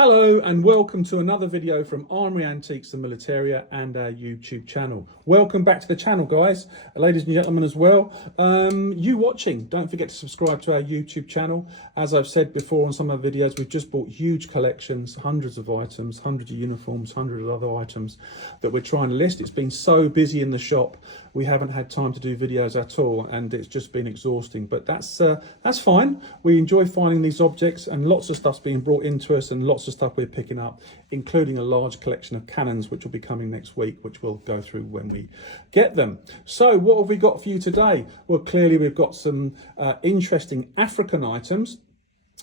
Hello and welcome to another video from Armoury Antiques and Militaria and our YouTube channel. Welcome back to the channel, guys, ladies and gentlemen as well. You watching, don't forget to subscribe to our YouTube channel. As I've said before on some of the videos, we've just bought huge collections, hundreds of items, hundreds of uniforms, hundreds of other items that we're trying to list. It's been so busy in the shop, we haven't had time to do videos at all, and it's just been exhausting, but that's fine. We enjoy finding these objects, and lots of stuff's being brought into us and lots of stuff we're picking up, including a large collection of cannons which will be coming next week, which we'll go through when we get them. So what have we got for you today? Well, clearly we've got some interesting African items.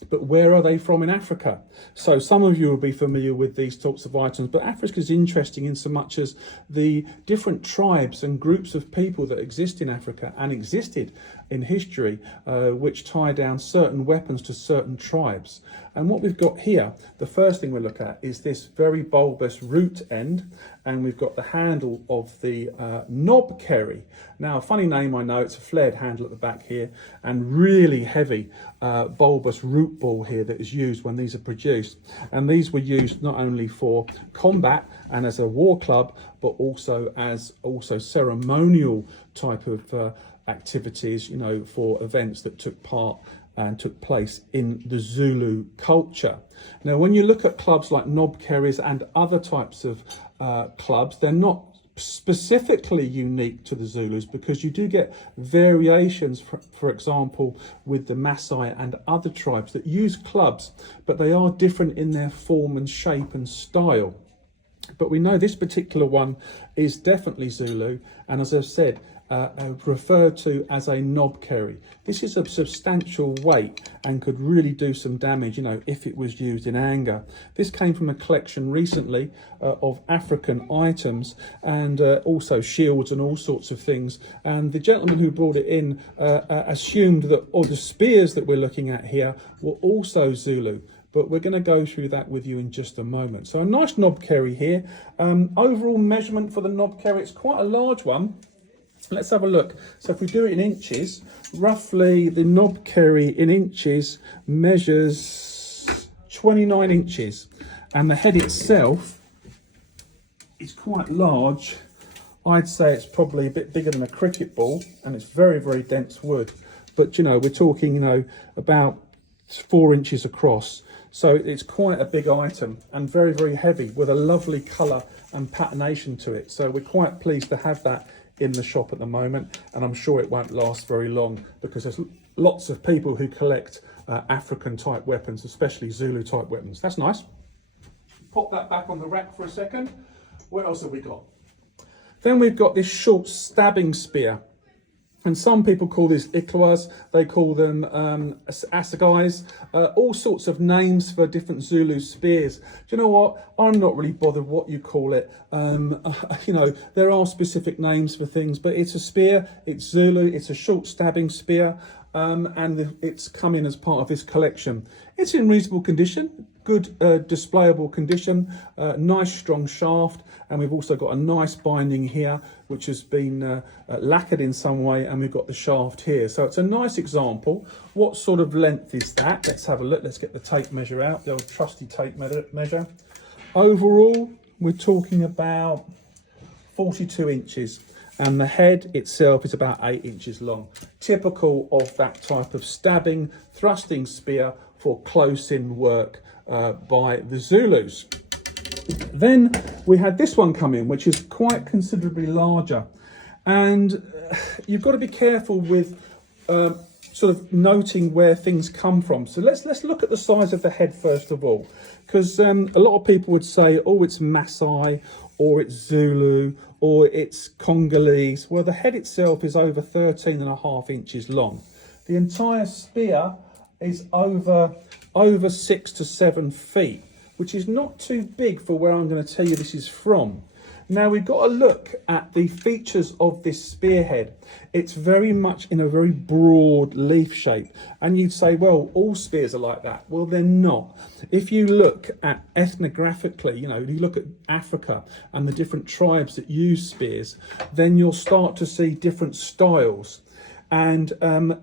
But where are they from in Africa? So some of you will be familiar with these sorts of items, but Africa is interesting in so much as the different tribes and groups of people that exist in Africa and existed in history, which tie down certain weapons to certain tribes. And what we've got here, the first thing we look at is this very bulbous root end, and we've got the handle of the knob kerry. Now, a funny name, I know, it's a flared handle at the back here, and really heavy bulbous root ball here that is used when these are produced. And these were used not only for combat and as a war club, but also as ceremonial type of activities, you know, for events that took place in the Zulu culture. Now, when you look at clubs like knob kerries and other types of clubs, they're not specifically unique to the Zulus, because you do get variations, for example, with the Maasai and other tribes that use clubs, but they are different in their form and shape and style. But we know this particular one is definitely Zulu, and as I've said, referred to as a knob kerry. This is of substantial weight and could really do some damage, you know, if it was used in anger. This came from a collection recently of African items, and also shields and all sorts of things. And the gentleman who brought it in assumed that all the spears that we're looking at here were also Zulu. But we're going to go through that with you in just a moment. So a nice knob kerry here. Overall measurement for the knob kerry, it's quite a large one. Let's have a look. So if we do it in inches, roughly the knob kerry in inches measures 29 inches. And the head itself is quite large. I'd say it's probably a bit bigger than a cricket ball, and it's very, very dense wood. But, you know, we're talking, you know, about 4 inches across. So it's quite a big item and very, very heavy with a lovely colour and patination to it. So we're quite pleased to have that in the shop at the moment, and I'm sure it won't last very long, because there's lots of people who collect African type weapons, especially Zulu type weapons. That's nice. Pop that back on the rack for a second. What else have we got? Then we've got this short stabbing spear. And some people call these iklas, they call them assegais, all sorts of names for different Zulu spears. Do you know what? I'm not really bothered what you call it. You know, there are specific names for things, but it's a spear, it's Zulu, it's a short stabbing spear, and it's come in as part of this collection. It's in reasonable condition, good displayable condition, nice strong shaft, and we've also got a nice binding here which has been lacquered in some way, and we've got the shaft here. So it's a nice example. What sort of length is that? Let's have a look. Let's get the tape measure out, the old trusty tape measure. Overall, we're talking about 42 inches, and the head itself is about 8 inches long. Typical of that type of stabbing, thrusting spear for close-in work by the Zulus. Then we had this one come in, which is quite considerably larger, and you've got to be careful with sort of noting where things come from. So let's look at the size of the head first of all, because a lot of people would say, oh, it's Maasai, or it's Zulu, or it's Congolese. Well, the head itself is over 13.5 inches long. The entire spear is over 6 to 7 feet, which is not too big for where I'm going to tell you this is from. Now, we've got to look at the features of this spearhead. It's very much in a very broad leaf shape. And you'd say, well, all spears are like that. Well, they're not. If you look at ethnographically, you know, you look at Africa and the different tribes that use spears, then you'll start to see different styles. And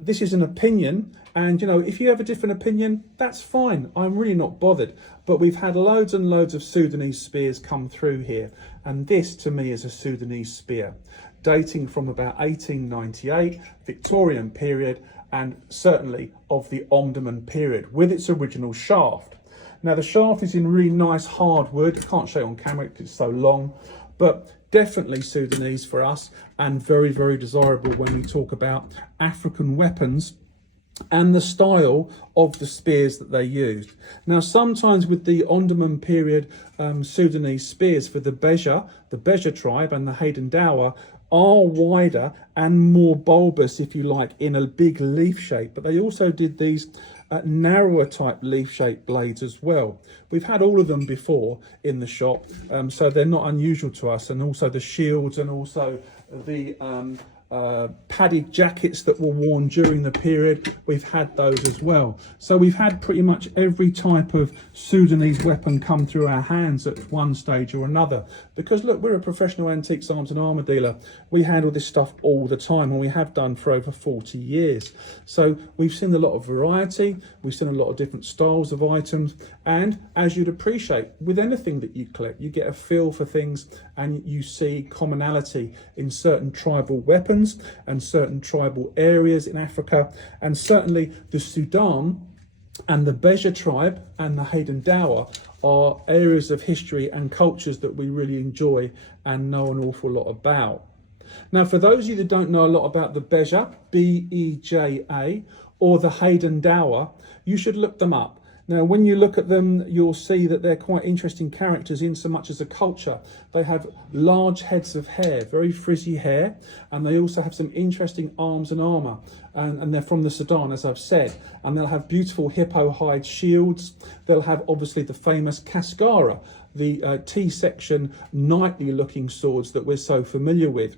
this is an opinion, and you know, if you have a different opinion, that's fine. I'm really not bothered. But we've had loads and loads of Sudanese spears come through here, and this to me is a Sudanese spear dating from about 1898, Victorian period, and certainly of the Omdurman period, with its original shaft. Now the shaft is in really nice hardwood. I can't show it on camera because it's so long, but definitely Sudanese for us, and very, very desirable when we talk about African weapons and the style of the spears that they used. Now, sometimes with the Omdurman period Sudanese spears for the Beja tribe and the Hadendowa are wider and more bulbous, if you like, in a big leaf shape, but they also did these narrower type leaf shaped blades as well. We've had all of them before in the shop, so they're not unusual to us. And also the shields, and also the padded jackets that were worn during the period, we've had those as well. So we've had pretty much every type of Sudanese weapon come through our hands at one stage or another, because look, we're a professional antiques, arms and armour dealer. We handle this stuff all the time, and we have done for over 40 years. So we've seen a lot of variety, we've seen a lot of different styles of items, and as you'd appreciate with anything that you collect, you get a feel for things and you see commonality in certain tribal weapons and certain tribal areas in Africa, and certainly the Sudan and the Beja tribe and the Hadendowa are areas of history and cultures that we really enjoy and know an awful lot about. Now, for those of you that don't know a lot about the Beja, B-E-J-A, or the Hadendowa, you should look them up. Now, when you look at them, you'll see that they're quite interesting characters in so much as a culture. They have large heads of hair, very frizzy hair, and they also have some interesting arms and armour. And they're from the Sudan, as I've said. And they'll have beautiful hippo hide shields. They'll have, obviously, the famous cascara, the T-section knightly looking swords that we're so familiar with.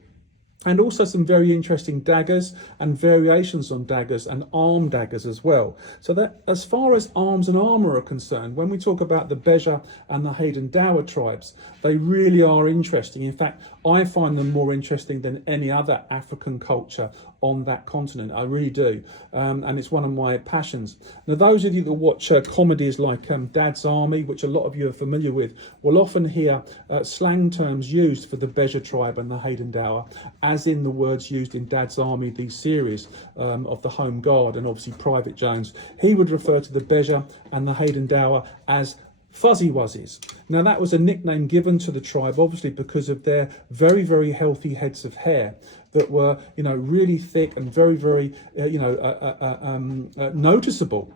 And also some very interesting daggers and variations on daggers and arm daggers as well. So that as far as arms and armour are concerned, when we talk about the Beja and the Hadendowa tribes, they really are interesting. In fact, I find them more interesting than any other African culture on that continent. I really do. And it's one of my passions. Now, those of you that watch comedies like Dad's Army, which a lot of you are familiar with, will often hear slang terms used for the Beja tribe and the Hadendowa, as in the words used in Dad's Army, the series of the Home Guard, and obviously Private Jones. He would refer to the Beja and the Hadendowa as Fuzzy Wuzzies. Now, that was a nickname given to the tribe, obviously, because of their very, very healthy heads of hair that were, you know, really thick and very, very, noticeable.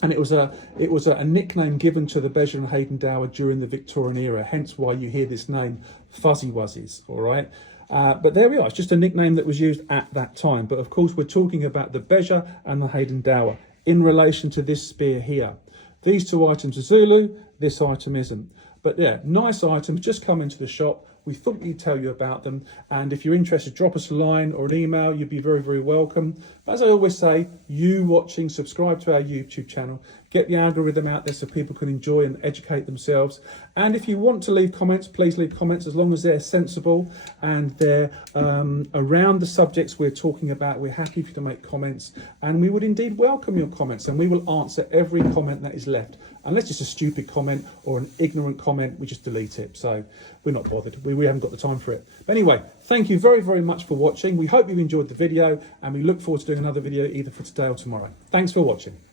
And it was a nickname given to the Beja and Hadendowa during the Victorian era, hence why you hear this name, Fuzzy Wuzzies, all right? But there we are, it's just a nickname that was used at that time. But of course, we're talking about the Beja and the Hadendowa in relation to this spear here. These two items are Zulu, this item isn't. But yeah, nice items, just come into the shop. We thought we'd tell you about them. And if you're interested, drop us a line or an email. You'd be very, very welcome. As I always say, you watching, subscribe to our YouTube channel. Get the algorithm out there so people can enjoy and educate themselves. And if you want to leave comments, please leave comments, as long as they're sensible and they're around the subjects we're talking about. We're happy for you to make comments, and we would indeed welcome your comments, and we will answer every comment that is left. Unless it's a stupid comment or an ignorant comment, we just delete it. So we're not bothered. We haven't got the time for it. But anyway, thank you very, very much for watching. We hope you've enjoyed the video, and we look forward to doing another video either for today or tomorrow. Thanks for watching.